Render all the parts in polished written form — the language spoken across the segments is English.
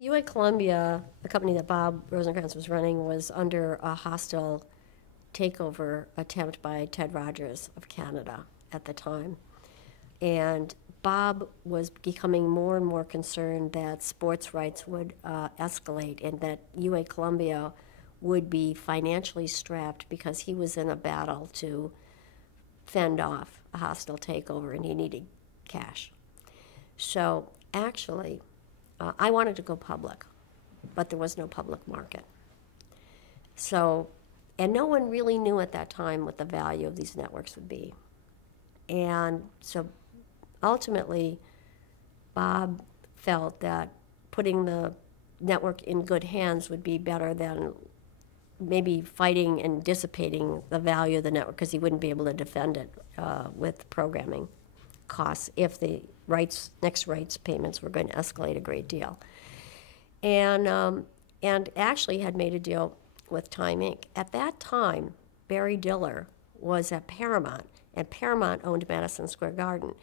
UA Columbia, the company that Bob Rosencrantz was running, was under a hostile takeover attempt by Ted Rogers of Canada at the time. And Bob was becoming more and more concerned that sports rights would escalate and that UA Columbia would be financially strapped because he was in a battle to fend off a hostile takeover and he needed cash. So actually, I wanted to go public, but there was no public market. So, and no one really knew at that time what the value of these networks would be. And so ultimately, Bob felt that putting the network in good hands would be better than maybe fighting and dissipating the value of the network because he wouldn't be able to defend it with programming costs if the next rights payments were going to escalate a great deal. And actually had made a deal with Time Inc. At that time, Barry Diller was at Paramount, and Paramount owned Madison Square Garden.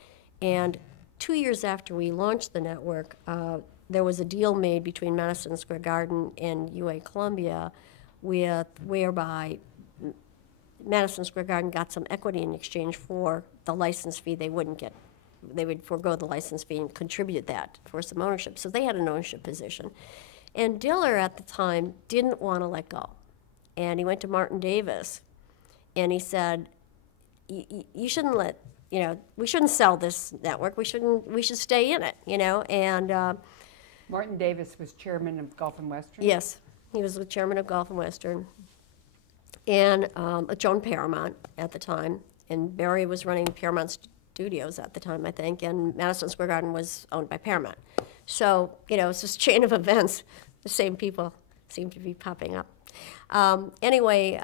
And 2 years after we launched the network, there was a deal made between Madison Square Garden and UA Columbia whereby Madison Square Garden got some equity in exchange for the license fee they wouldn't get. They would forego the license fee and contribute that for some ownership. So they had an ownership position. And Diller at the time didn't want to let go. And he went to Martin Davis and he said, you shouldn't let, we shouldn't sell this network. We should stay in it, and Martin Davis was chairman of Gulf and Western? Yes, he was the chairman of Gulf and Western. And Joan Paramount at the time. And Barry was running Paramount Studios at the time, I think, and Madison Square Garden was owned by Paramount. So, it's this chain of events. The same people seem to be popping up. Anyway,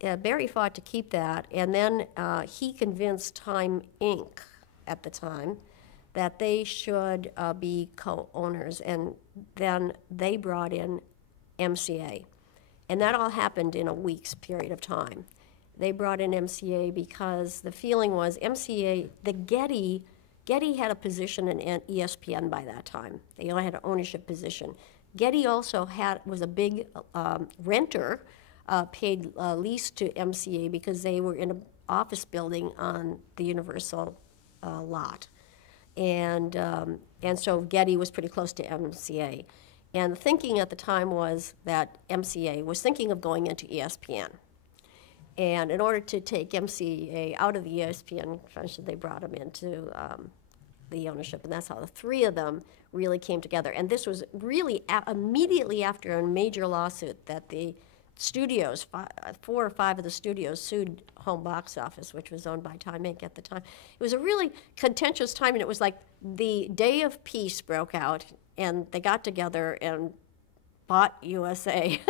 Barry fought to keep that, and then he convinced Time Inc. at the time that they should be co-owners, and then they brought in MCA. And that all happened in a week's period of time. They brought in MCA because the feeling was MCA, Getty had a position in ESPN by that time. They only had an ownership position. Getty also was a big renter, paid lease to MCA because they were in an office building on the Universal lot. And so Getty was pretty close to MCA. And the thinking at the time was that MCA was thinking of going into ESPN. And in order to take MCA out of the ESPN function, they brought him into the ownership. And that's how the three of them really came together. And this was really immediately after a major lawsuit that the studios, 4 or 5 of the studios sued Home Box Office, which was owned by Time Inc. at the time. It was a really contentious time, and it was like the day of peace broke out, and they got together and bought USA.